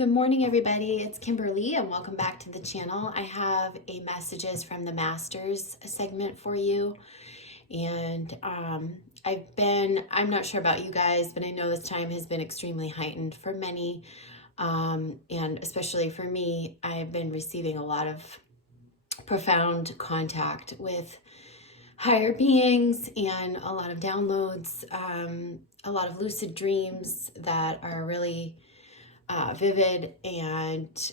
Good morning, everybody. It's Kimberly, and welcome back to the channel. I have a messages from the Masters segment for you. And I'm not sure about you guys, but I know this time has been extremely heightened for many. And especially for me, I've been receiving a lot of profound contact with higher beings and a lot of downloads, a lot of lucid dreams that are really vivid, and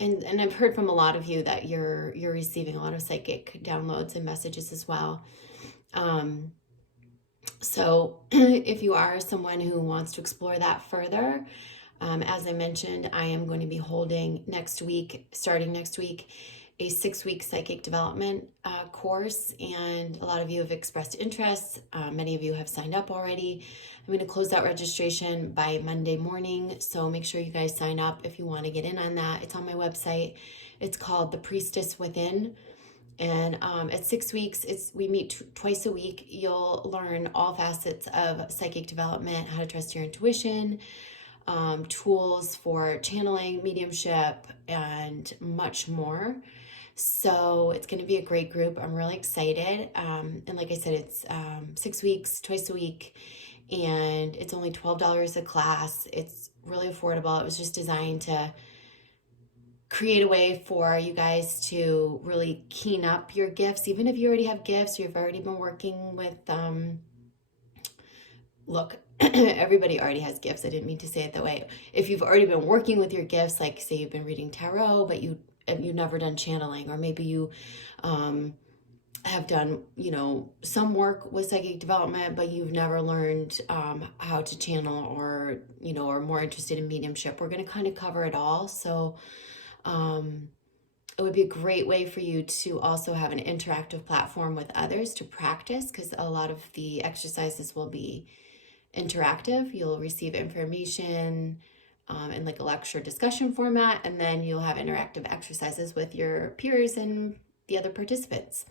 I've heard from a lot of you that you're receiving a lot of psychic downloads and messages as well. So if you are someone who wants to explore that further, as I mentioned, I am going to be holding starting next week, a 6-week psychic development course, and a lot of you have expressed interest. Many of you have signed up already. I'm going to close out registration by Monday morning, so make sure you guys sign up if you want to get in on that. It's on my website. It's called The Priestess Within, and at 6 weeks, we meet twice a week. You'll learn all facets of psychic development, how to trust your intuition, tools for channeling, mediumship, and much more. So it's going to be a great group. I'm really excited. And like I said, it's 6 weeks, twice a week, and it's only $12 a class. It's really affordable. It was just designed to create a way for you guys to really keen up your gifts. Even if you already have gifts, or you've already been working with, look, everybody already has gifts. I didn't mean to say it that way. If you've already been working with your gifts, like say you've been reading tarot, but you've never done channeling, or maybe you have done, some work with psychic development, but you've never learned how to channel, or, are more interested in mediumship. We're going to kind of cover it all. So it would be a great way for you to also have an interactive platform with others to practice, because a lot of the exercises will be interactive. You'll receive information in like a lecture discussion format, and then you'll have interactive exercises with your peers and the other participants.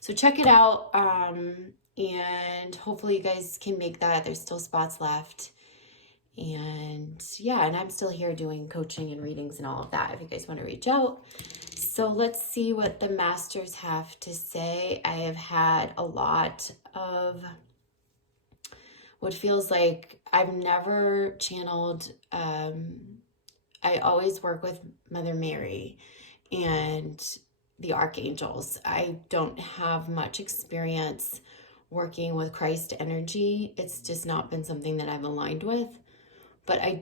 So check it out, and hopefully you guys can make that. There's still spots left. And yeah, and I'm still here doing coaching and readings and all of that if you guys want to reach out. So let's see what the Masters have to say. I have had a lot of what feels like I've never channeled. I always work with Mother Mary and the archangels. I don't have much experience working with Christ energy. It's just not been something that I've aligned with. But I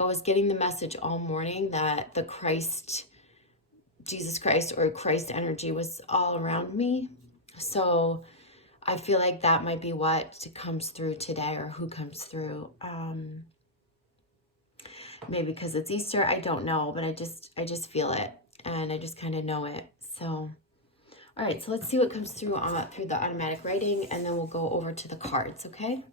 was getting the message all morning that the Jesus Christ or Christ energy was all around me. So I feel like that might be what comes through today, or who comes through. Maybe because it's Easter, I don't know, but I just feel it, and I just kind of know it. So, all right, so let's see what comes through through the automatic writing, and then we'll go over to the cards, okay?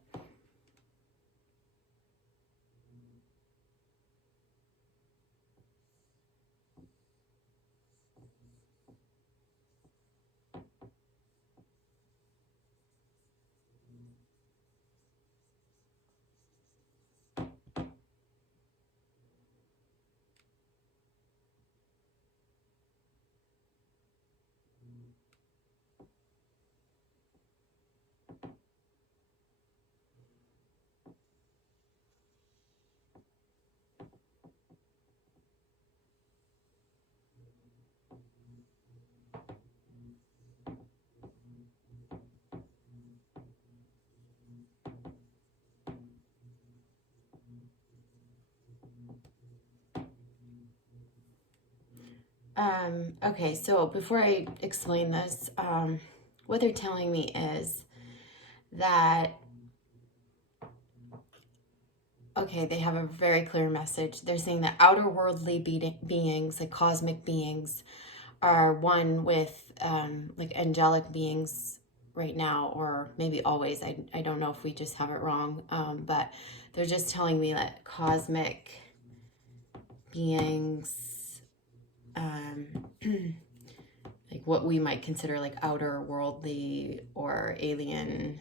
Okay, so before I explain this, what they're telling me is that, okay, they have a very clear message. They're saying that outer worldly beings, like cosmic beings, are one with like angelic beings right now, or maybe always. I don't know if we just have it wrong, but they're just telling me that cosmic beings, like what we might consider like outer worldly or alien,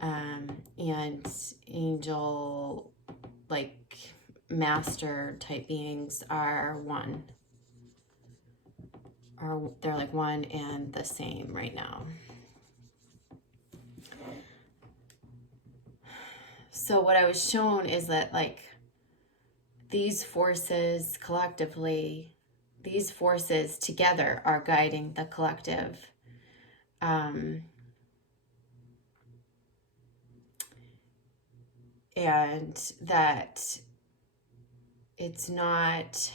and angel, like master type beings are one. Or they're like one and the same right now. So what I was shown is that like these forces collectively, these forces together are guiding the collective. And that it's not,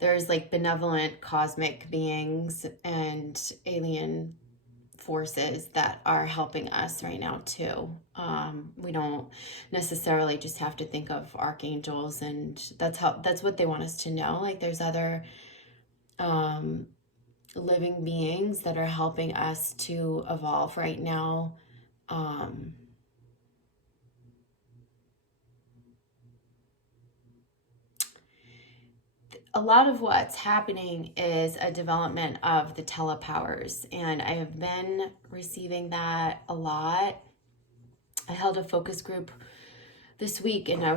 there's like benevolent cosmic beings and alien forces that are helping us right now too. We don't necessarily just have to think of archangels, and that's what they want us to know. Like there's other living beings that are helping us to evolve right now. A lot of what's happening is a development of the telepowers, and I have been receiving that a lot. I held a focus group this week, and we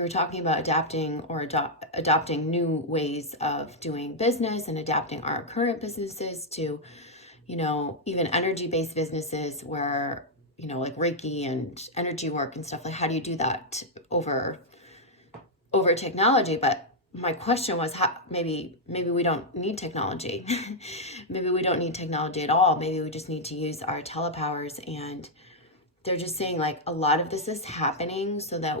were talking about adopting new ways of doing business and adapting our current businesses to, even energy-based businesses where, like Reiki and energy work and stuff. Like, how do you do that over technology? But my question was, how maybe we don't need technology. Maybe we don't need technology at all. Maybe we just need to use our telepowers. And they're just saying like a lot of this is happening so that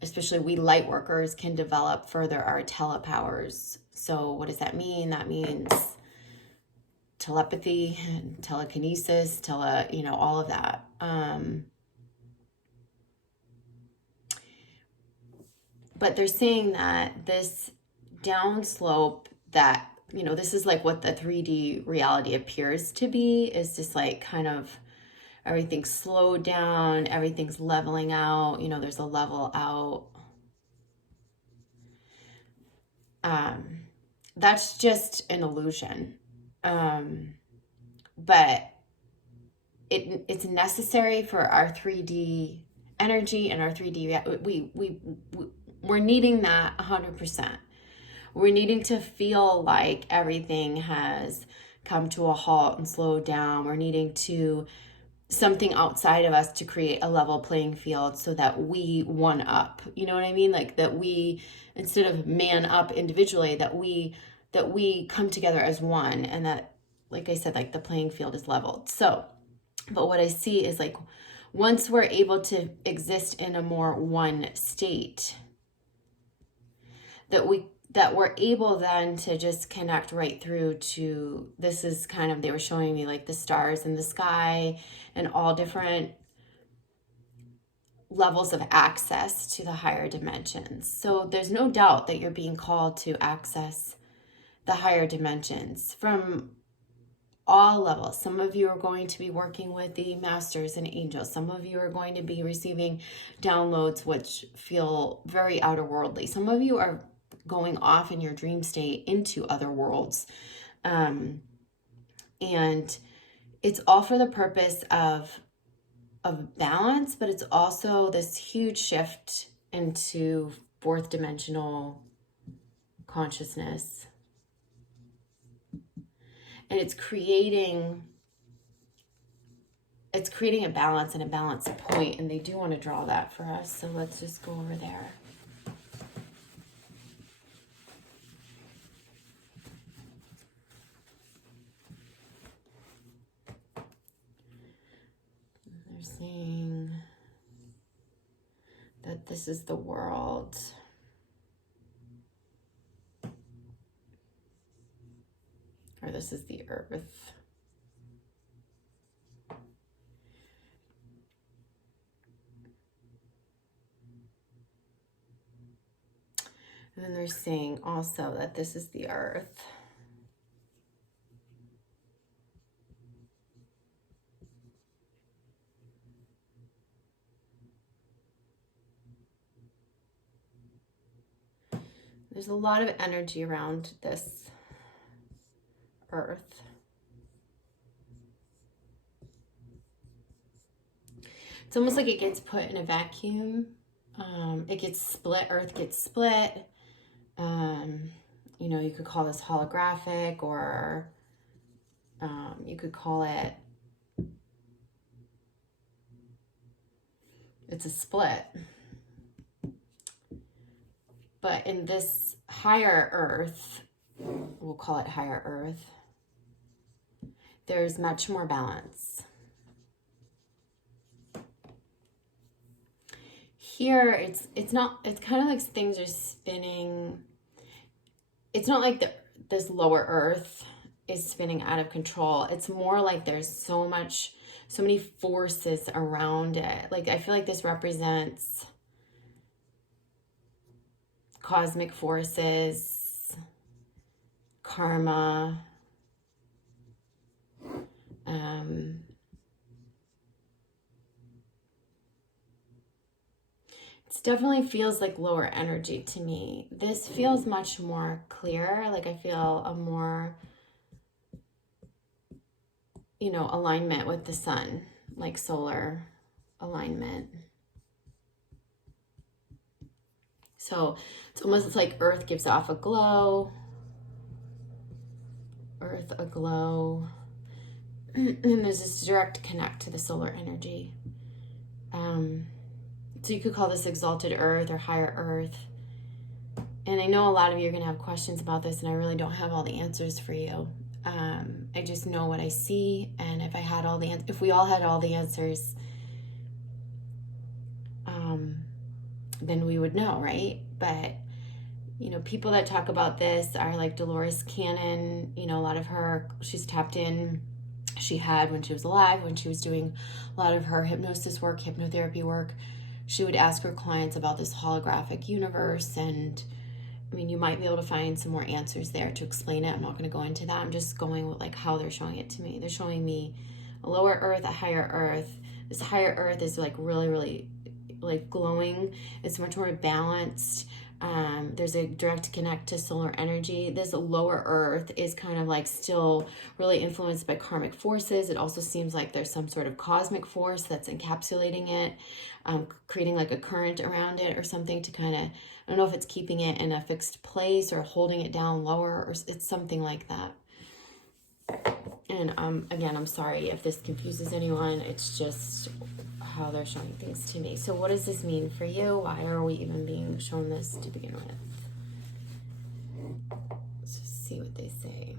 especially we light workers, can develop further our telepowers. So what does that mean? That means telepathy, telekinesis, all of that. But they're saying that this downslope, that, this is like what the 3D reality appears to be, is just like kind of everything's slowed down, everything's leveling out, there's a level out. That's just an illusion. But it's necessary for our 3D energy and our 3D, we're needing that 100%. We're needing to feel like everything has come to a halt and slowed down. We're needing something outside of us to create a level playing field so that we one up. You know what I mean? Like that we, instead of man up individually, that we come together as one, and that, like I said, like the playing field is leveled. So, but what I see is like once we're able to exist in a more one state, that we're able then to just connect right through to, this is kind of, they were showing me like the stars in the sky and all different levels of access to the higher dimensions. So there's no doubt that you're being called to access the higher dimensions from all levels. Some of you are going to be working with the masters and angels. Some of you are going to be receiving downloads which feel very outer worldly. Some of you are going off in your dream state into other worlds. And it's all for the purpose of balance, but it's also this huge shift into fourth dimensional consciousness. And it's creating a balance and a balance point, and they do want to draw that for us. So let's just go over there. They're saying that this is the world. Or this is the earth. And then they're saying also that this is the earth. There's a lot of energy around this earth. It's almost like it gets put in a vacuum. It gets split, Earth gets split. You know, you could call this holographic, or you could call it, it's a split. But in this higher Earth, we'll call it higher Earth, there's much more balance. Here, it's kind of like things are spinning. It's not like this lower Earth is spinning out of control. It's more like there's so many forces around it. Like, I feel like this represents cosmic forces, karma, it definitely feels like lower energy to me. This feels much more clear. Like, I feel a more, you know, alignment with the sun, like solar alignment. So it's almost like Earth gives off a glow. Earth aglow. And there's this direct connect to the solar energy. So you could call this exalted Earth or higher Earth. And I know a lot of you are going to have questions about this, and I really don't have all the answers for you. I just know what I see, and if we all had all the answers, then we would know, right? But, you know, people that talk about this are like Dolores Cannon. You know, a lot of her, she's tapped in. She had, when she was alive, when she was doing a lot of her hypnosis work, hypnotherapy work, she would ask her clients about this holographic universe. And I mean, you might be able to find some more answers there to explain it. I'm not going to go into that. I'm just going with like how they're showing it to me. They're showing me a lower Earth, a higher Earth. This higher Earth is like really, really like glowing. It's much more balanced. There's a direct connect to solar energy. This lower Earth is kind of like still really influenced by karmic forces. It also seems like there's some sort of cosmic force that's encapsulating it, creating like a current around it or something to kind of, I don't know if it's keeping it in a fixed place or holding it down lower, or it's something like that. And again, I'm sorry if this confuses anyone. It's just how they're showing things to me. So what does this mean for you? Why are we even being shown this to begin with? Let's just see what they say.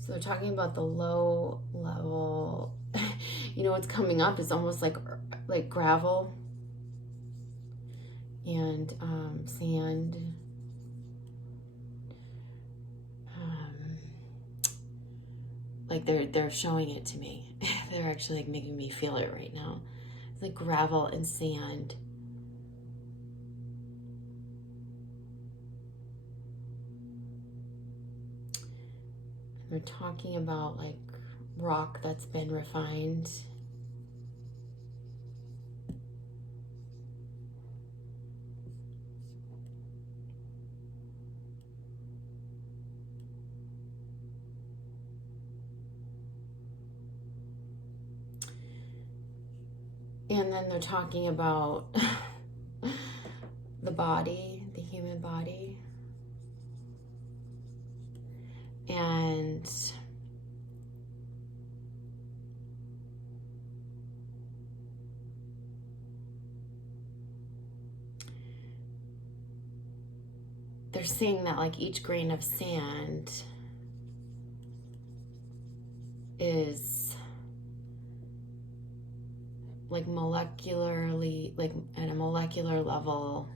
So they're talking about the low level. You know, what's coming up is almost like gravel and sand. Like they're showing it to me. They're actually like making me feel it right now. It's like gravel and sand. They're talking about like rock that's been refined. And then they're talking about the body, the human body. And they're saying that like each grain of sand is like molecularly, like at a molecular level,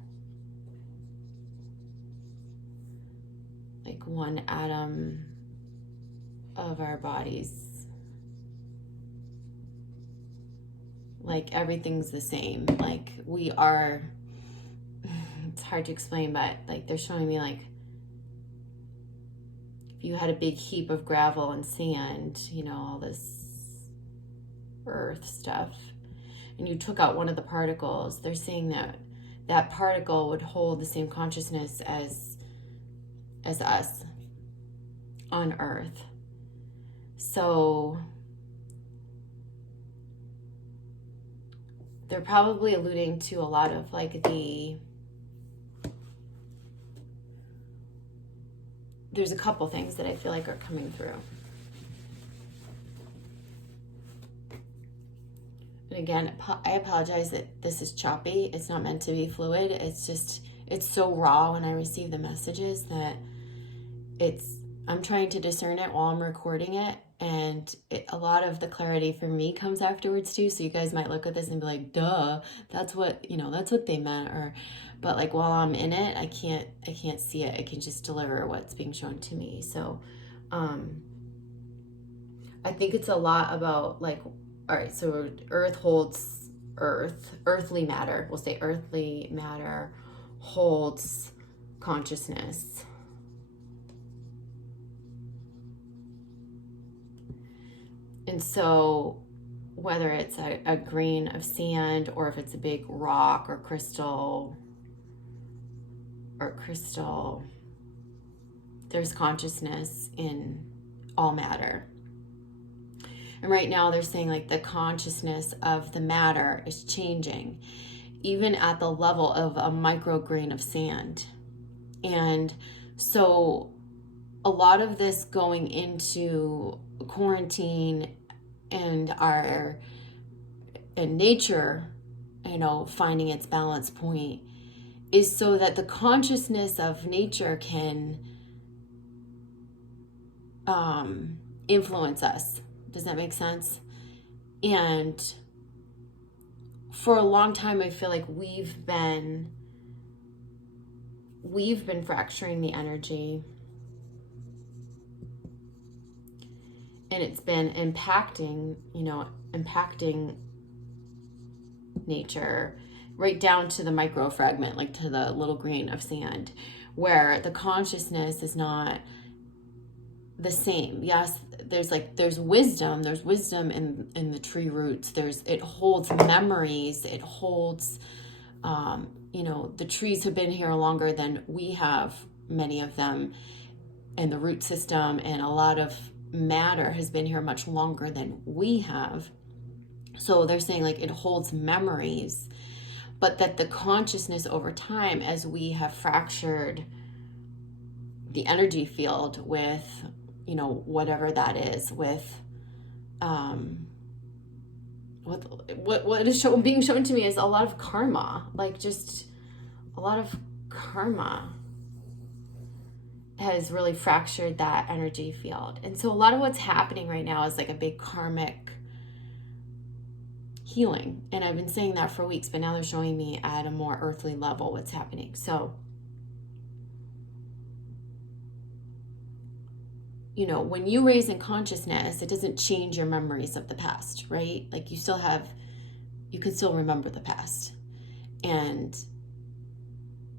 like one atom of our bodies. Like everything's the same. Like we are, it's hard to explain, but like they're showing me like if you had a big heap of gravel and sand, you know, all this earth stuff, and you took out one of the particles, they're saying that that particle would hold the same consciousness as us on Earth. So they're probably alluding to a lot of like there's a couple things that I feel like are coming through. And again, I apologize that this is choppy. It's not meant to be fluid. It's just, it's so raw when I receive the messages that I'm trying to discern it while I'm recording it. And a lot of the clarity for me comes afterwards too. So you guys might look at this and be like, duh, that's what they meant. But like while I'm in it, I can't see it. I can just deliver what's being shown to me. So, I think it's a lot about like, all right, so earth holds earthly matter. We'll say earthly matter holds consciousness. And so whether it's a grain of sand or if it's a big rock or crystal, there's consciousness in all matter. And right now they're saying like the consciousness of the matter is changing, even at the level of a micro grain of sand. And so a lot of this going into quarantine and nature, finding its balance point is so that the consciousness of nature can influence us. Does that make sense? And for a long time, I feel like we've been fracturing the energy, and it's been impacting nature right down to the micro fragment, like to the little grain of sand, where the consciousness is not the same. Yes, there's wisdom in the tree roots. It holds memories. It holds, the trees have been here longer than we have, many of them, and the root system and a lot of matter has been here much longer than we have. So they're saying like it holds memories, but that the consciousness over time, as we have fractured the energy field with, whatever that is, with what is being shown to me is a lot of karma, like just a lot of karma has really fractured that energy field. And so a lot of what's happening right now is like a big karmic healing. And I've been saying that for weeks, but now they're showing me at a more earthly level what's happening. So, when you raise in consciousness, it doesn't change your memories of the past, right? Like you can still remember the past. And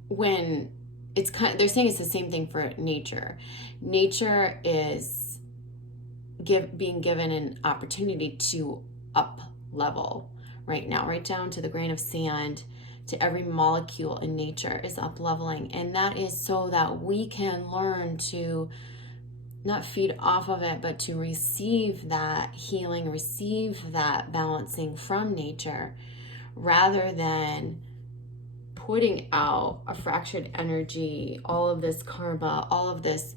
when they're saying it's the same thing for nature. Nature is being given an opportunity to up level right now, right down to the grain of sand, to every molecule in nature is up leveling. And that is so that we can learn to not feed off of it, but to receive that healing, receive that balancing from nature, rather than putting out a fractured energy, all of this karma, all of this,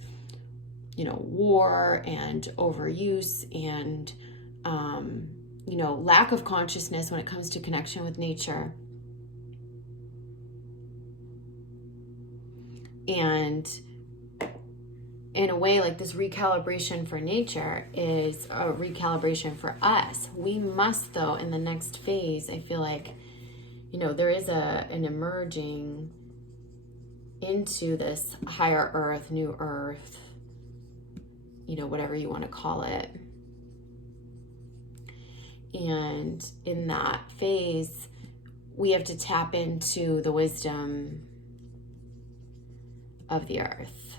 war and overuse and, lack of consciousness when it comes to connection with nature. And in a way, like this recalibration for nature is a recalibration for us. We must, though, in the next phase, I feel like, there is an emerging into this higher earth, new earth, whatever you want to call it. And in that phase, we have to tap into the wisdom of the earth.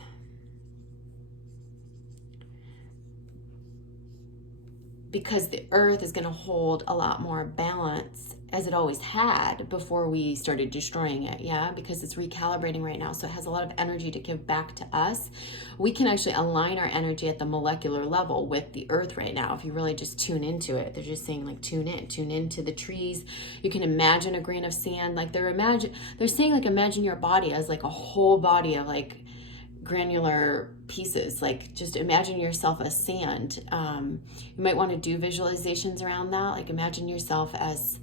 Because the earth is going to hold a lot more balance as it always had before we started destroying it, yeah, because it's recalibrating right now. So it has a lot of energy to give back to us. We can actually align our energy at the molecular level with the earth right now. If you really just tune into it, they're just saying like tune into the trees. You can imagine a grain of sand. Like they're saying like imagine your body as like a whole body of like granular pieces. Like just imagine yourself as sand. You might want to do visualizations around that. Like imagine yourself as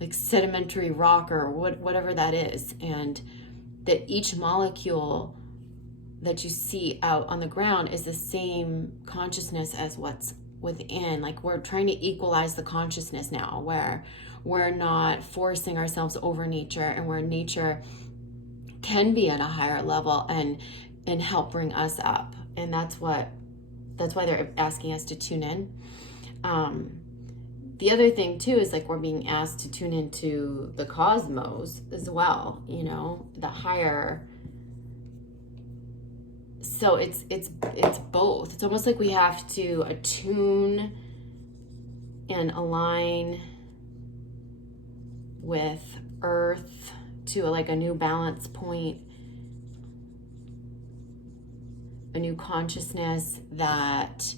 like sedimentary rock or whatever that is, and that each molecule that you see out on the ground is the same consciousness as what's within. Like we're trying to equalize the consciousness now, where we're not forcing ourselves over nature, and where nature can be at a higher level and help bring us up. And that's why they're asking us to tune in. The other thing too is like we're being asked to tune into the cosmos as well, you know, the higher. So it's both. It's almost like we have to attune and align with earth to like a new balance point, a new consciousness that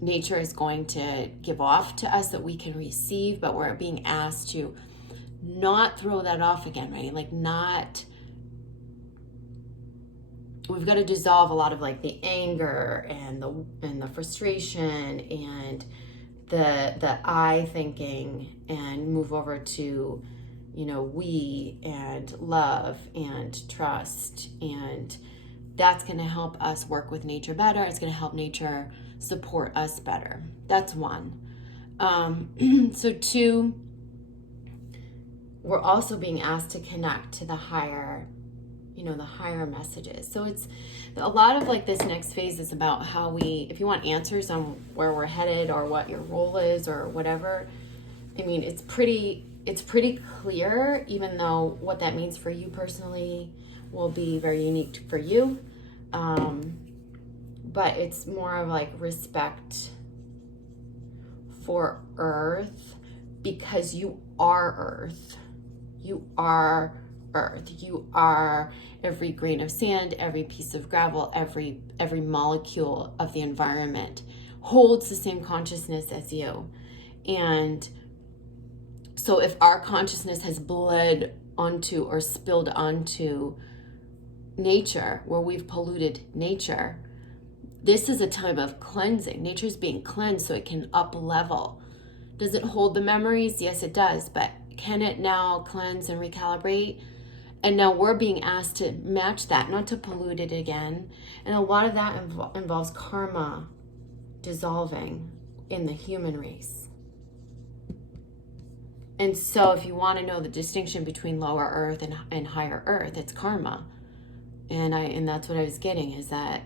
nature is going to give off to us that we can receive, but we're being asked to not throw that off again, right? Like we've got to dissolve a lot of like the anger and the frustration and the I thinking, and move over to, you know, we and love and trust. And that's going to help us work with nature better. It's going to help nature support us better. That's one. So two, we're also being asked to connect to the higher, you know, the higher messages. So it's a lot of like this next phase is about how we, if you want answers on where we're headed or what your role is or whatever, I mean, it's pretty clear, even though what that means for you personally will be very unique for you. But it's more of like respect for Earth, because you are Earth. You are Earth. You are every grain of sand, every piece of gravel, every molecule of the environment holds the same consciousness as you. And so if our consciousness has bled onto or spilled onto nature, where we've polluted nature, this is a time of cleansing. Nature's being cleansed so it can up level. Does it hold the memories? Yes, it does. But can it now cleanse and recalibrate? And now we're being asked to match that, not to pollute it again. And a lot of that involves karma dissolving in the human race. And so if you want to know the distinction between lower earth and higher earth, it's karma. And that's what I was getting, is that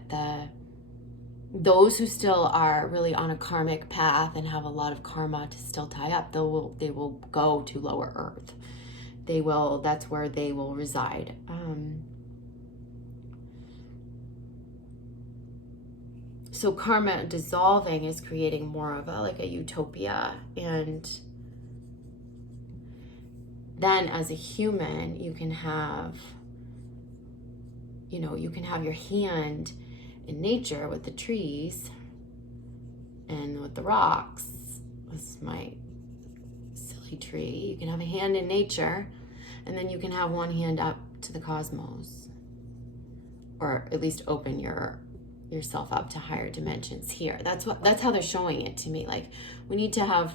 those who still are really on a karmic path and have a lot of karma to still tie up, they will go to lower earth. That's where they will reside. So karma dissolving is creating more of a utopia. And then as a human, you can have your hand in nature with the trees and with the rocks. This is my silly tree. You can have a hand in nature, and then you can have one hand up to the cosmos, or at least open yourself up to higher dimensions here. That's how they're showing it to me. Like, we need to have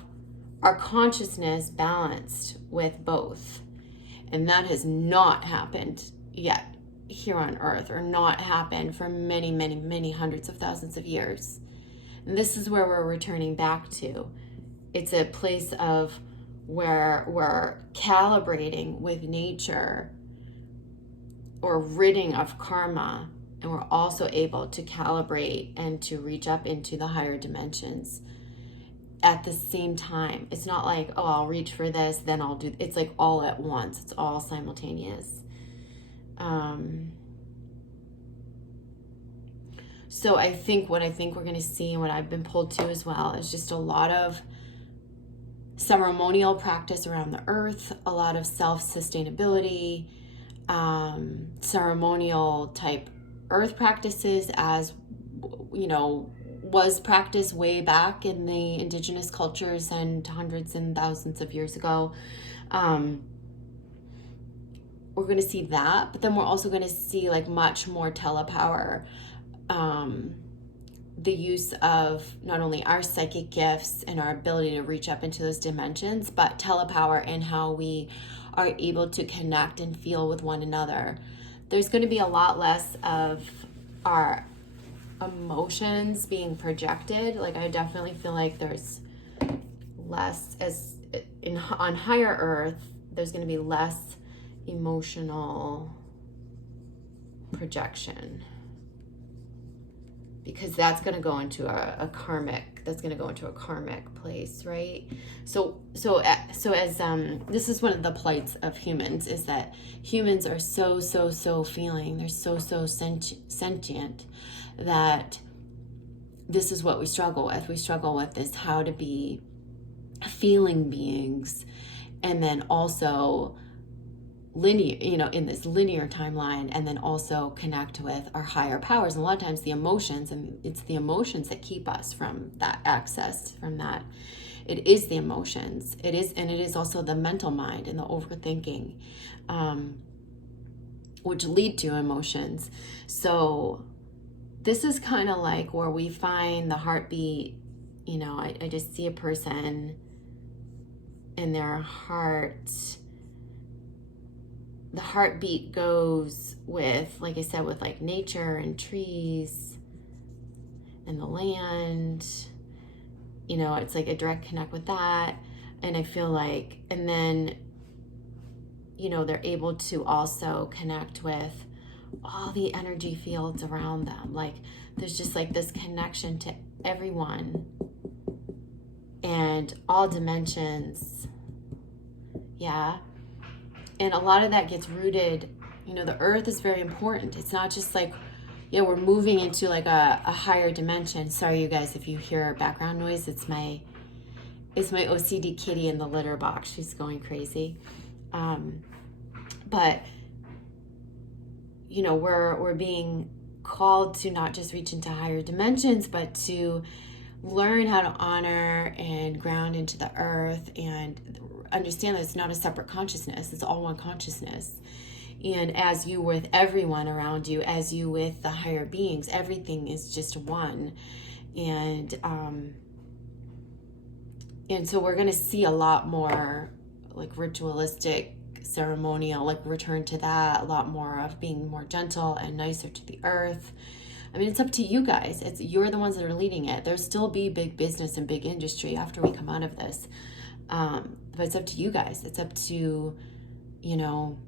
our consciousness balanced with both, and that has not happened yet here on earth, or not happened for many, many, many hundreds of thousands of years. And this is where we're returning back to. It's a place of where we're calibrating with nature, or ridding of karma, and we're also able to calibrate and to reach up into the higher dimensions at the same time. It's not like, oh, I'll reach for this, then I'll do. It's like all at once. It's all simultaneous. So I think we're going to see, and what I've been pulled to as well, is just a lot of ceremonial practice around the earth, a lot of self-sustainability, ceremonial type earth practices, as you know, was practiced way back in the indigenous cultures and hundreds and thousands of years ago. We're going to see that, but then we're also going to see like much more telepower, the use of not only our psychic gifts and our ability to reach up into those dimensions, but telepower and how we are able to connect and feel with one another. There's going to be a lot less of our emotions being projected. Like, I definitely feel like there's less, as in on higher earth, there's going to be less emotional projection, because that's going to go into a karmic, that's going to go into a karmic place, right? So as this is one of the plights of humans, is that humans are so feeling, they're so sentient, that this is what we struggle with. We struggle with this, how to be feeling beings, and then also linear, you know, in this linear timeline, and then also connect with our higher powers. And a lot of times the emotions, and it's the emotions that keep us from that access, from that. It is the emotions. It is, and it is also the mental mind and the overthinking, which lead to emotions. So this is kind of like where we find the heartbeat. You know, I just see a person in their heart. The heartbeat goes with, like I said, with like nature and trees and the land. You know, it's like a direct connect with that. And I feel like, and then, you know, they're able to also connect with all the energy fields around them. Like, there's just like this connection to everyone and all dimensions. Yeah. And a lot of that gets rooted, you know, the earth is very important. It's not just like, you know, we're moving into like a higher dimension. Sorry, you guys, if you hear background noise, it's my OCD kitty in the litter box. She's going crazy. But, you know, we're being called to not just reach into higher dimensions, but to learn how to honor and ground into the earth and understand that it's not a separate consciousness, it's all one consciousness. And as you with everyone around you, as you with the higher beings, everything is just one. And so we're going to see a lot more like ritualistic, ceremonial, like return to that, a lot more of being more gentle and nicer to the earth. I mean, it's up to you guys. You're the ones that are leading it. There'll still be big business and big industry after we come out of this. But it's up to you guys. It's up to, you know,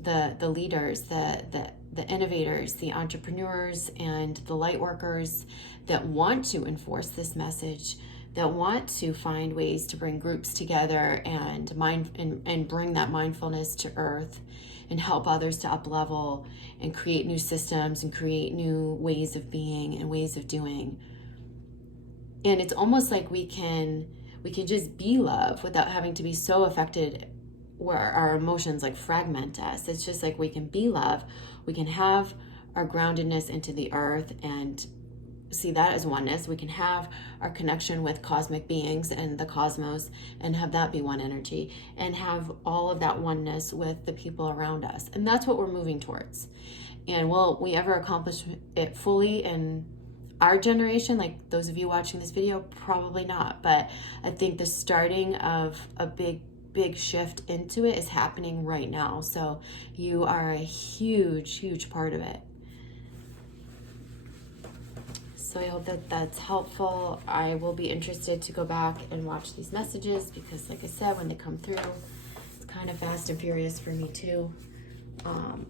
the leaders, the innovators, the entrepreneurs, and the light workers that want to enforce this message, that want to find ways to bring groups together and bring that mindfulness to earth and help others to up level and create new systems and create new ways of being and ways of doing. And it's almost like we can just be love without having to be so affected where our emotions like fragment us. It's just like we can be love. We can have our groundedness into the earth and see that as oneness. We can have our connection with cosmic beings and the cosmos and have that be one energy, and have all of that oneness with the people around us. And that's what we're moving towards. And will we ever accomplish it fully in our generation, like those of you watching this video? Probably not. But I think the starting of a big shift into it is happening right now. So you are a huge part of it. So I hope that that's helpful. I will be interested to go back and watch these messages because, like I said, when they come through, it's kind of fast and furious for me too. All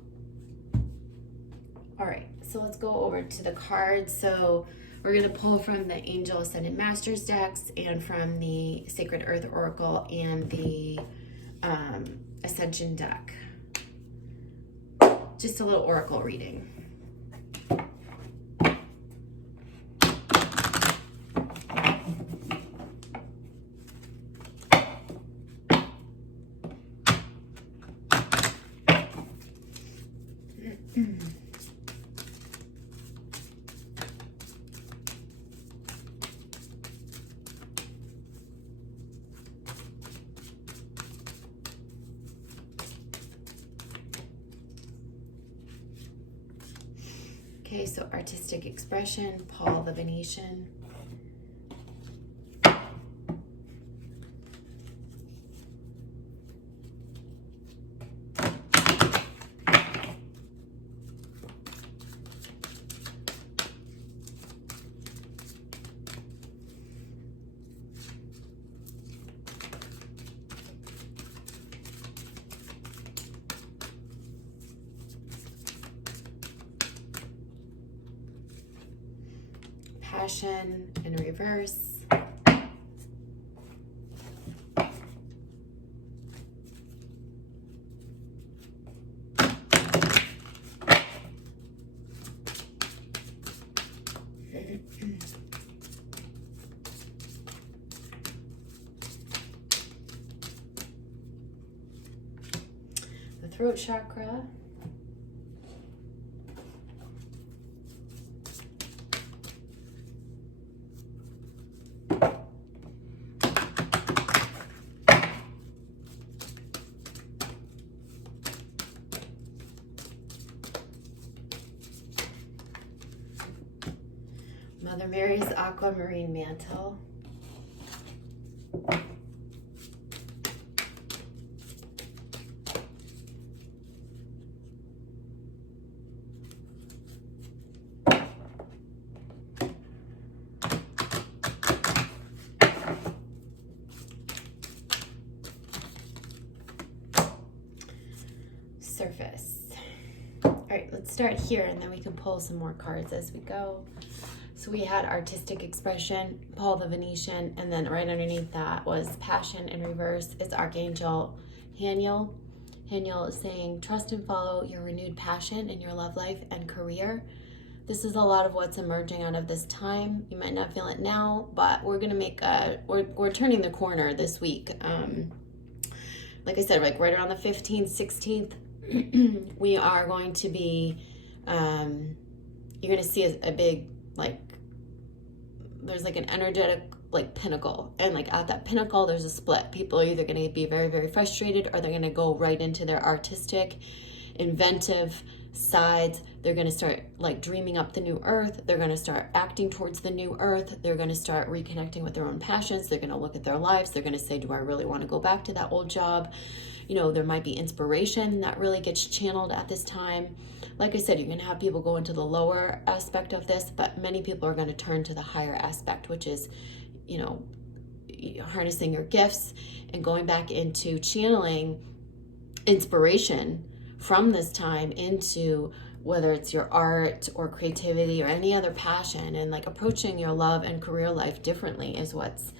right, so let's go over to the cards. So we're going to pull from the Angel Ascended Masters decks and from the Sacred Earth Oracle and the Ascension deck. Just a little oracle reading. Okay, so artistic expression, Paul the Venetian. Passion in reverse. The throat chakra. Mother Mary's Aquamarine Mantle. Surface. All right, let's start here and then we can pull some more cards as we go. So we had artistic expression, Paul the Venetian, and then right underneath that was passion in reverse. It's Archangel Haniel. Haniel is saying, trust and follow your renewed passion in your love life and career. This is a lot of what's emerging out of this time. You might not feel it now, but we're gonna make we're turning the corner this week. Like I said, like right around the 15th, 16th, we are going to be, you're gonna see a big, like, there's like an energetic like pinnacle, and like at that pinnacle there's a split. People are either going to be very, very frustrated, or they're going to go right into their artistic, inventive sides. They're going to start like dreaming up the new earth. They're going to start acting towards the new earth. They're going to start reconnecting with their own passions. They're going to look at their lives. They're going to say, do I really want to go back to that old job? You know, there might be inspiration that really gets channeled at this time. Like I said, you're going to have people go into the lower aspect of this, but many people are going to turn to the higher aspect, which is, you know, harnessing your gifts and going back into channeling inspiration from this time into whether it's your art or creativity or any other passion, and like approaching your love and career life differently is what's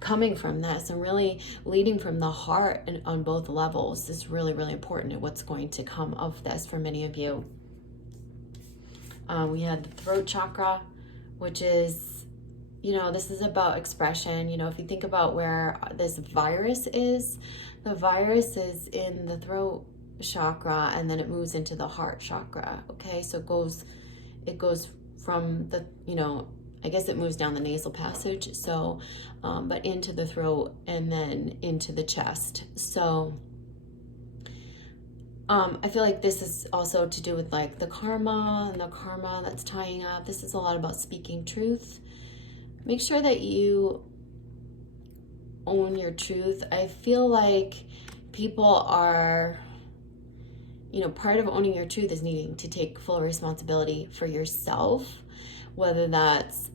coming from this, and really leading from the heart and on both levels is really, really important and what's going to come of this for many of you. We had the throat chakra, which is, you know, this is about expression. You know, if you think about where this virus is, the virus is in the throat chakra, and then it moves into the heart chakra. Okay, so it goes from the, you know, I guess it moves down the nasal passage, so but into the throat and then into the chest. So I feel like this is also to do with like the karma and the karma that's tying up. This is a lot about speaking truth. Make sure that you own your truth. I feel like people are, you know, part of owning your truth is needing to take full responsibility for yourself, whether that's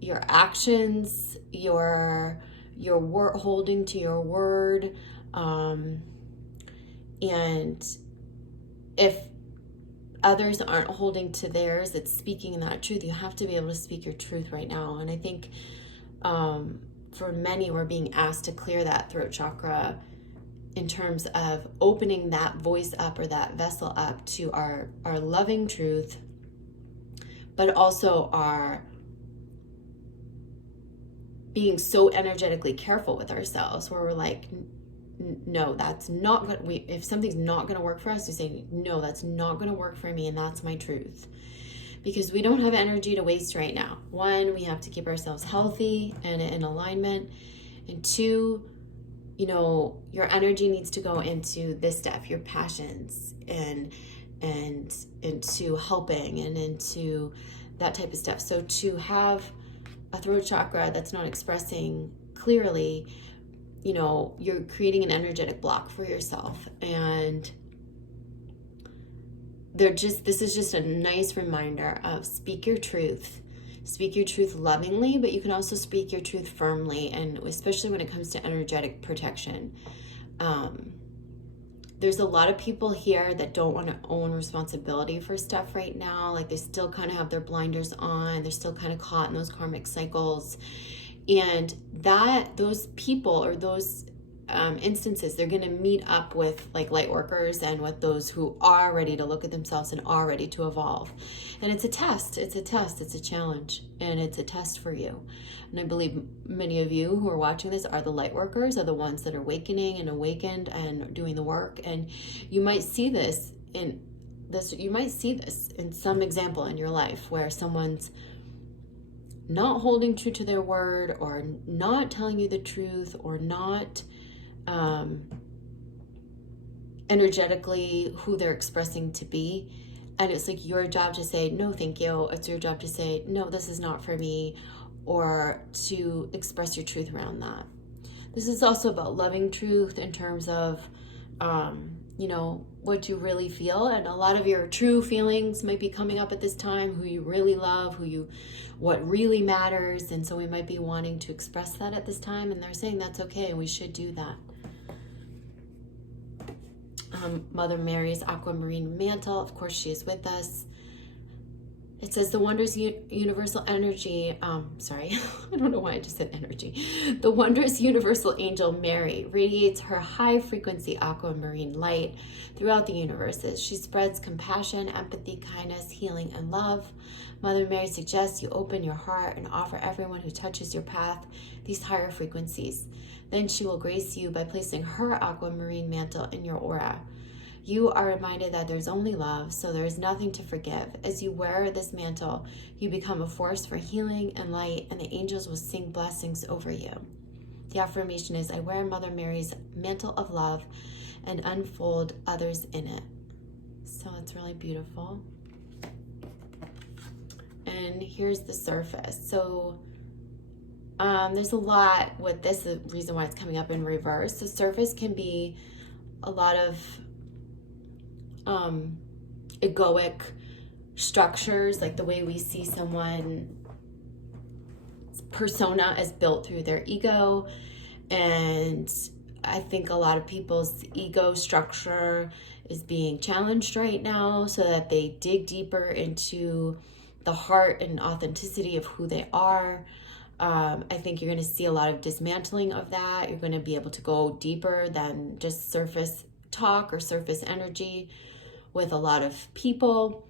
your actions, your word, holding to your word, and if others aren't holding to theirs, it's speaking that truth. You have to be able to speak your truth right now. And I think for many, we're being asked to clear that throat chakra in terms of opening that voice up or that vessel up to our loving truth, but also our being so energetically careful with ourselves, where we're like, no, that's not good. If something's not going to work for us, we say, no, that's not going to work for me, and that's my truth. Because we don't have energy to waste right now. One, we have to keep ourselves healthy and in alignment. And two, you know, your energy needs to go into this stuff, your passions, and and into helping and into that type of stuff. So to have a throat chakra that's not expressing clearly, you know, you're creating an energetic block for yourself. And this is just a nice reminder of speak your truth lovingly, but you can also speak your truth firmly, and especially when it comes to energetic protection. There's a lot of people here that don't want to own responsibility for stuff right now. Like they still kind of have their blinders on. They're still kind of caught in those karmic cycles. And those people or those instances, they're going to meet up with like light workers and with those who are ready to look at themselves and are ready to evolve. And it's a test, it's a challenge, and it's a test for you. And I believe many of you who are watching this are the light workers, are the ones that are awakening and awakened and doing the work. And you might see this in some example in your life where someone's not holding true to their word, or not telling you the truth, or not energetically who they're expressing to be. And it's like your job to say, no, thank you. It's your job to say, no, this is not for me, or to express your truth around that. This is also about loving truth in terms of, you know, what you really feel. And a lot of your true feelings might be coming up at this time, who you really love, what really matters. And so we might be wanting to express that at this time. And they're saying that's okay, and we should do that. Mother Mary's Aquamarine Mantle, of course, she is with us. It says the wondrous universal energy, sorry, I don't know why I just said energy. The wondrous universal angel Mary radiates her high frequency aquamarine light throughout the universes. She spreads compassion, empathy, kindness, healing, and love. Mother Mary suggests you open your heart and offer everyone who touches your path these higher frequencies. Then she will grace you by placing her aquamarine mantle in your aura. You are reminded that there's only love, so there is nothing to forgive. As you wear this mantle, you become a force for healing and light, and the angels will sing blessings over you. The affirmation is, I wear Mother Mary's mantle of love and unfold others in it. So it's really beautiful. And here's the surface. So there's a lot with this, the reason why it's coming up in reverse. The surface can be a lot of egoic structures, like the way we see someone's persona is built through their ego. And I think a lot of people's ego structure is being challenged right now, so that they dig deeper into the heart and authenticity of who they are. I think you're going to see a lot of dismantling of that. You're going to be able to go deeper than just surface talk or surface energy with a lot of people.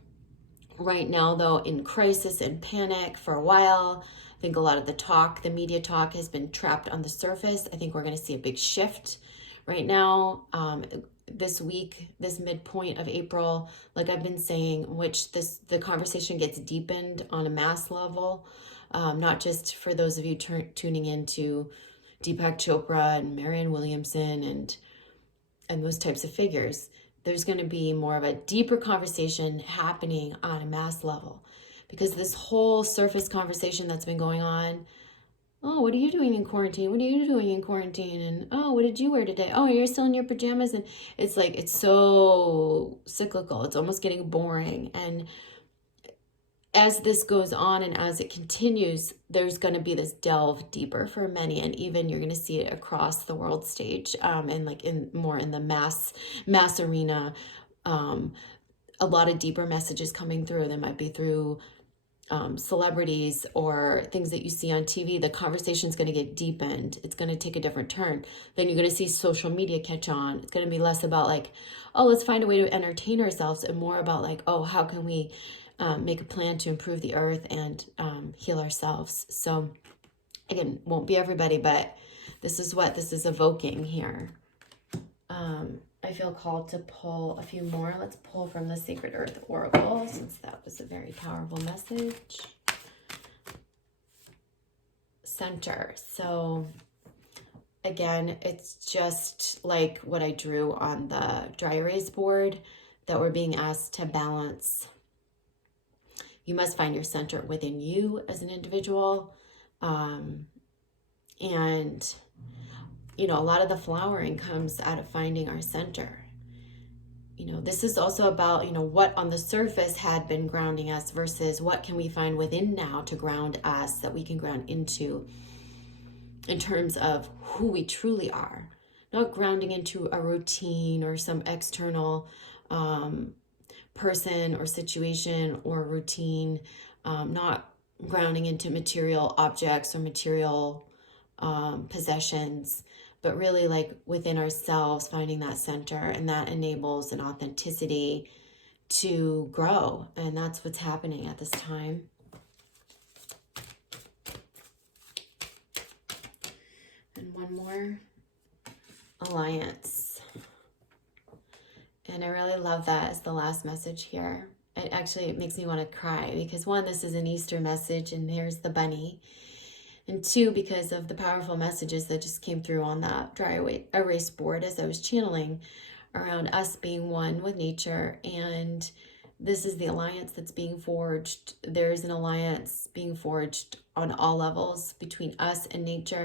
Right now, though, in crisis and panic for a while, I think a lot of the media talk has been trapped on the surface. I think we're going to see a big shift right now. This week, this midpoint of April, like I've been saying, the conversation gets deepened on a mass level. Not just for those of you tuning into Deepak Chopra and Marianne Williamson and those types of figures. There's going to be more of a deeper conversation happening on a mass level, because this whole surface conversation that's been going on, oh, what are you doing in quarantine? What are you doing in quarantine? And, oh, what did you wear today? Oh, you're still in your pajamas. And it's like, it's so cyclical. It's almost getting boring. And as this goes on and as it continues, there's going to be this delve deeper for many, and even you're going to see it across the world stage, and like more in the mass arena. A lot of deeper messages coming through. They might be through celebrities or things that you see on TV. The conversation's going to get deepened. It's going to take a different turn. Then you're going to see social media catch on. It's going to be less about like, oh, let's find a way to entertain ourselves, and more about like, oh, how can we make a plan to improve the earth and heal ourselves. So again, won't be everybody, but this is what this is evoking here. I feel called to pull a few more. Let's pull from the Sacred Earth Oracle, since that was a very powerful message. Center. So again, it's just like what I drew on the dry erase board. that we're being asked to balance. You must find your center within you as an individual. And, you know, a lot of the flowering comes out of finding our center. You know, this is also about, you know, what on the surface had been grounding us versus what can we find within now to ground us, that we can ground into in terms of who we truly are. Not grounding into a routine or some external person or situation or routine, not grounding into material objects or material possessions, but really like within ourselves, finding that center, and that enables an authenticity to grow. And that's what's happening at this time. And one more, alliance. And I really love that as the last message here. It makes me want to cry because one, this is an Easter message and here's the bunny. And two, because of the powerful messages that just came through on that dry erase board as I was channeling around us being one with nature. And this is the alliance that's being forged. There's an alliance being forged on all levels between us and nature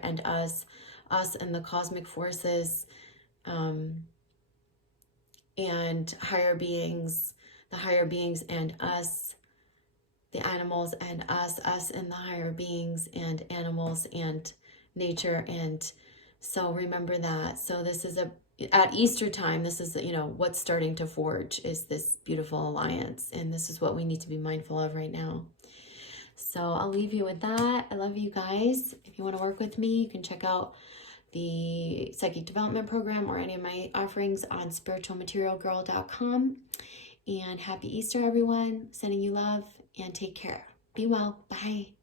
and us and the cosmic forces, and higher beings, the higher beings and us, the animals and us and the higher beings and animals and nature. And so remember that. So this is at Easter time, this is, you know, what's starting to forge is this beautiful alliance. And this is what we need to be mindful of right now. So I'll leave you with that. I love you guys. If you want to work with me, you can check out the Psychic Development Program or any of my offerings on spiritualmaterialgirl.com. And happy Easter, everyone. Sending you love and take care. Be well. Bye.